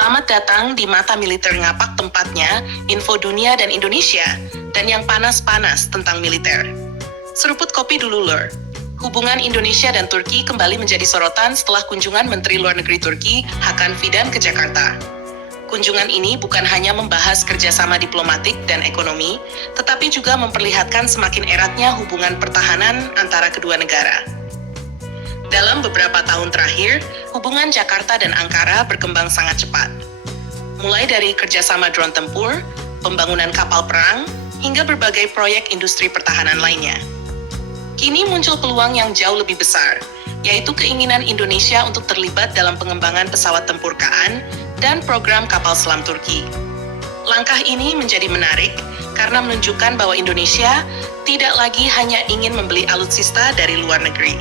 Selamat datang di Mata Militer Ngapak, tempatnya info dunia dan Indonesia, dan yang panas-panas tentang militer. Seruput kopi dulu, Lur. Hubungan Indonesia dan Turki kembali menjadi sorotan setelah kunjungan Menteri Luar Negeri Turki, Hakan Fidan, ke Jakarta. Kunjungan ini bukan hanya membahas kerjasama diplomatik dan ekonomi, tetapi juga memperlihatkan semakin eratnya hubungan pertahanan antara kedua negara. Dalam beberapa tahun terakhir, hubungan Jakarta dan Ankara berkembang sangat cepat. Mulai dari kerjasama drone tempur, pembangunan kapal perang, hingga berbagai proyek industri pertahanan lainnya. Kini muncul peluang yang jauh lebih besar, yaitu keinginan Indonesia untuk terlibat dalam pengembangan pesawat tempur Kaan dan program kapal selam Turki. Langkah ini menjadi menarik karena menunjukkan bahwa Indonesia tidak lagi hanya ingin membeli alutsista dari luar negeri.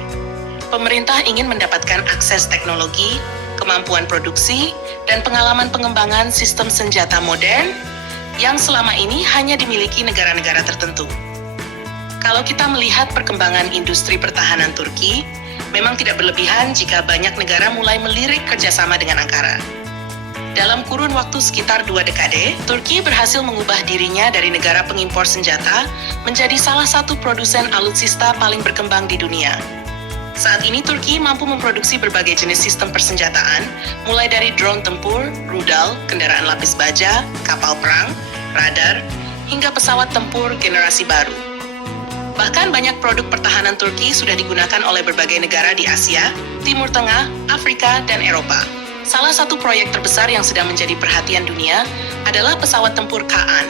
Pemerintah ingin mendapatkan akses teknologi, kemampuan produksi, dan pengalaman pengembangan sistem senjata modern yang selama ini hanya dimiliki negara-negara tertentu. Kalau kita melihat perkembangan industri pertahanan Turki, memang tidak berlebihan jika banyak negara mulai melirik kerjasama dengan Ankara. Dalam kurun waktu sekitar 2 dekade, Turki berhasil mengubah dirinya dari negara pengimpor senjata menjadi salah satu produsen alutsista paling berkembang di dunia. Saat ini Turki mampu memproduksi berbagai jenis sistem persenjataan, mulai dari drone tempur, rudal, kendaraan lapis baja, kapal perang, radar, hingga pesawat tempur generasi baru. Bahkan banyak produk pertahanan Turki sudah digunakan oleh berbagai negara di Asia, Timur Tengah, Afrika, dan Eropa. Salah satu proyek terbesar yang sedang menjadi perhatian dunia adalah pesawat tempur Kaan.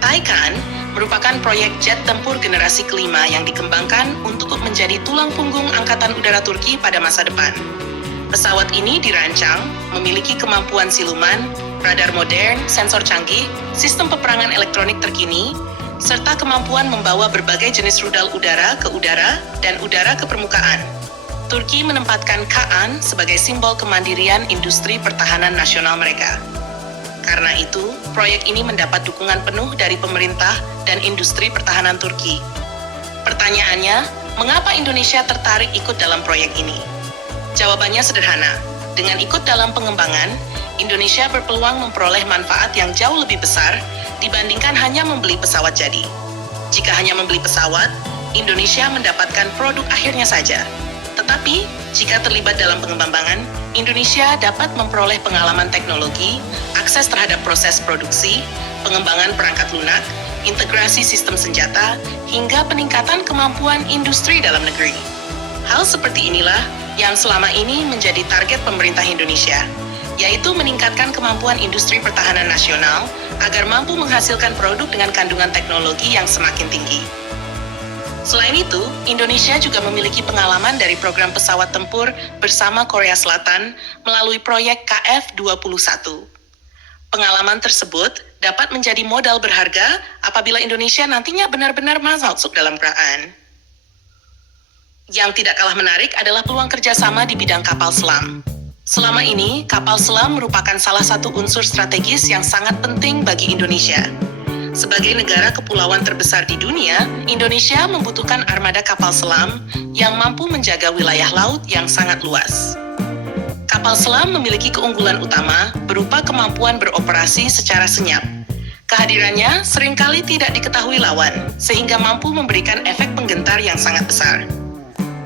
Taycan merupakan proyek jet tempur generasi kelima yang dikembangkan untuk menjadi tulang punggung Angkatan Udara Turki pada masa depan. Pesawat ini dirancang memiliki kemampuan siluman, radar modern, sensor canggih, sistem peperangan elektronik terkini, serta kemampuan membawa berbagai jenis rudal udara dan udara ke permukaan. Turki menempatkan Kaan sebagai simbol kemandirian industri pertahanan nasional mereka. Karena itu, proyek ini mendapat dukungan penuh dari pemerintah dan industri pertahanan Turki. Pertanyaannya, mengapa Indonesia tertarik ikut dalam proyek ini? Jawabannya sederhana. Dengan ikut dalam pengembangan, Indonesia berpeluang memperoleh manfaat yang jauh lebih besar dibandingkan hanya membeli pesawat jadi. Jika hanya membeli pesawat, Indonesia mendapatkan produk akhirnya saja. Tetapi, jika terlibat dalam pengembangan, Indonesia dapat memperoleh pengalaman teknologi, akses terhadap proses produksi, pengembangan perangkat lunak, integrasi sistem senjata, hingga peningkatan kemampuan industri dalam negeri. Hal seperti inilah yang selama ini menjadi target pemerintah Indonesia, yaitu meningkatkan kemampuan industri pertahanan nasional agar mampu menghasilkan produk dengan kandungan teknologi yang semakin tinggi. Selain itu, Indonesia juga memiliki pengalaman dari program pesawat tempur bersama Korea Selatan melalui proyek KF-21. Pengalaman tersebut dapat menjadi modal berharga apabila Indonesia nantinya benar-benar masuk dalam perang. Yang tidak kalah menarik adalah peluang kerjasama di bidang kapal selam. Selama ini, kapal selam merupakan salah satu unsur strategis yang sangat penting bagi Indonesia. Sebagai negara kepulauan terbesar di dunia, Indonesia membutuhkan armada kapal selam yang mampu menjaga wilayah laut yang sangat luas. Kapal selam memiliki keunggulan utama berupa kemampuan beroperasi secara senyap. Kehadirannya seringkali tidak diketahui lawan, sehingga mampu memberikan efek penggentar yang sangat besar.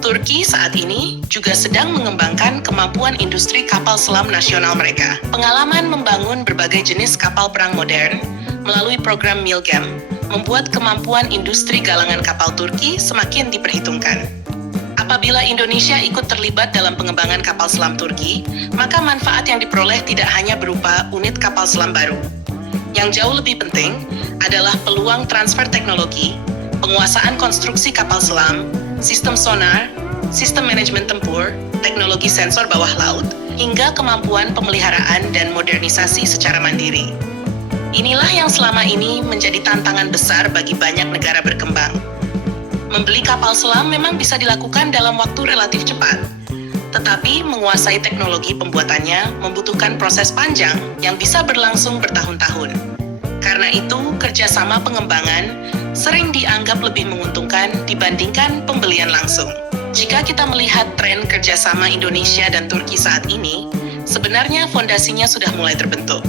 Turki saat ini juga sedang mengembangkan kemampuan industri kapal selam nasional mereka. Pengalaman membangun berbagai jenis kapal perang modern melalui program Milgem membuat kemampuan industri galangan kapal Turki semakin diperhitungkan. Apabila Indonesia ikut terlibat dalam pengembangan kapal selam Turki, maka manfaat yang diperoleh tidak hanya berupa unit kapal selam baru. Yang jauh lebih penting adalah peluang transfer teknologi, penguasaan konstruksi kapal selam, sistem sonar, sistem manajemen tempur, teknologi sensor bawah laut, hingga kemampuan pemeliharaan dan modernisasi secara mandiri. Inilah yang selama ini menjadi tantangan besar bagi banyak negara berkembang. Membeli kapal selam memang bisa dilakukan dalam waktu relatif cepat, tetapi menguasai teknologi pembuatannya membutuhkan proses panjang yang bisa berlangsung bertahun-tahun. Karena itu, kerjasama pengembangan sering dianggap lebih menguntungkan dibandingkan pembelian langsung. Jika kita melihat tren kerjasama Indonesia dan Turki saat ini, Sebenarnya fondasinya sudah mulai terbentuk.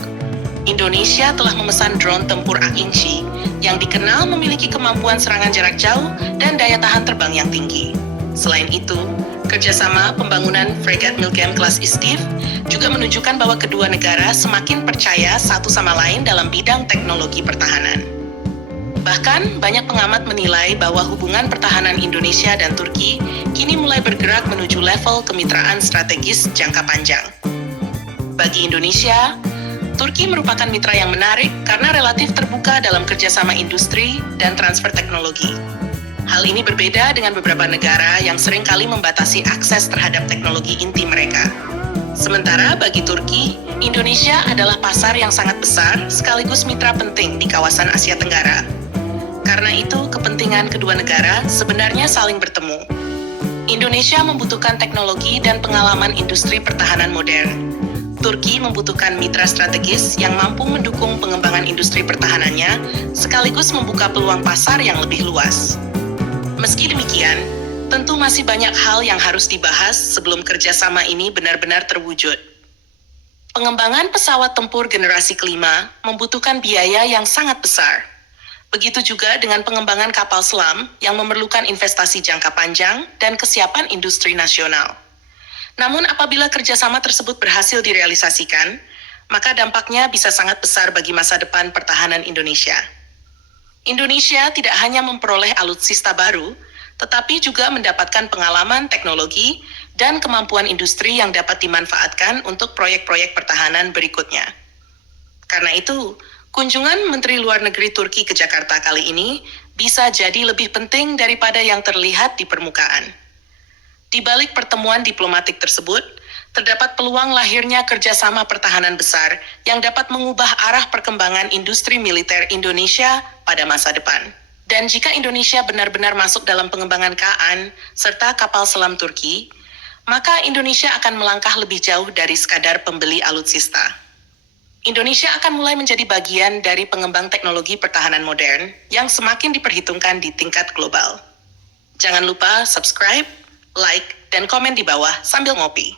Indonesia telah memesan drone tempur Akinci yang dikenal memiliki kemampuan serangan jarak jauh dan daya tahan terbang yang tinggi. Selain itu, kerjasama pembangunan fregat Milgem kelas Istif juga menunjukkan bahwa kedua negara semakin percaya satu sama lain dalam bidang teknologi pertahanan. Bahkan, banyak pengamat menilai bahwa hubungan pertahanan Indonesia dan Turki kini mulai bergerak menuju level kemitraan strategis jangka panjang. Bagi Indonesia, Turki merupakan mitra yang menarik karena relatif terbuka dalam kerjasama industri dan transfer teknologi. Hal ini berbeda dengan beberapa negara yang seringkali membatasi akses terhadap teknologi inti mereka. Sementara bagi Turki, Indonesia adalah pasar yang sangat besar sekaligus mitra penting di kawasan Asia Tenggara. Karena itu, kepentingan kedua negara sebenarnya saling bertemu. Indonesia membutuhkan teknologi dan pengalaman industri pertahanan modern. Turki membutuhkan mitra strategis yang mampu mendukung pengembangan industri pertahanannya, sekaligus membuka peluang pasar yang lebih luas. Meski demikian, tentu masih banyak hal yang harus dibahas sebelum kerjasama ini benar-benar terwujud. Pengembangan pesawat tempur generasi kelima membutuhkan biaya yang sangat besar. Begitu juga dengan pengembangan kapal selam yang memerlukan investasi jangka panjang dan kesiapan industri nasional. Namun apabila kerjasama tersebut berhasil direalisasikan, maka dampaknya bisa sangat besar bagi masa depan pertahanan Indonesia. Indonesia tidak hanya memperoleh alutsista baru, tetapi juga mendapatkan pengalaman teknologi dan kemampuan industri yang dapat dimanfaatkan untuk proyek-proyek pertahanan berikutnya. Karena itu, kunjungan Menteri Luar Negeri Turki ke Jakarta kali ini bisa jadi lebih penting daripada yang terlihat di permukaan. Di balik pertemuan diplomatik tersebut, terdapat peluang lahirnya kerjasama pertahanan besar yang dapat mengubah arah perkembangan industri militer Indonesia pada masa depan. Dan jika Indonesia benar-benar masuk dalam pengembangan KAN serta kapal selam Turki, maka Indonesia akan melangkah lebih jauh dari sekadar pembeli alutsista. Indonesia akan mulai menjadi bagian dari pengembang teknologi pertahanan modern yang semakin diperhitungkan di tingkat global. Jangan lupa subscribe, like, dan komen di bawah sambil ngopi.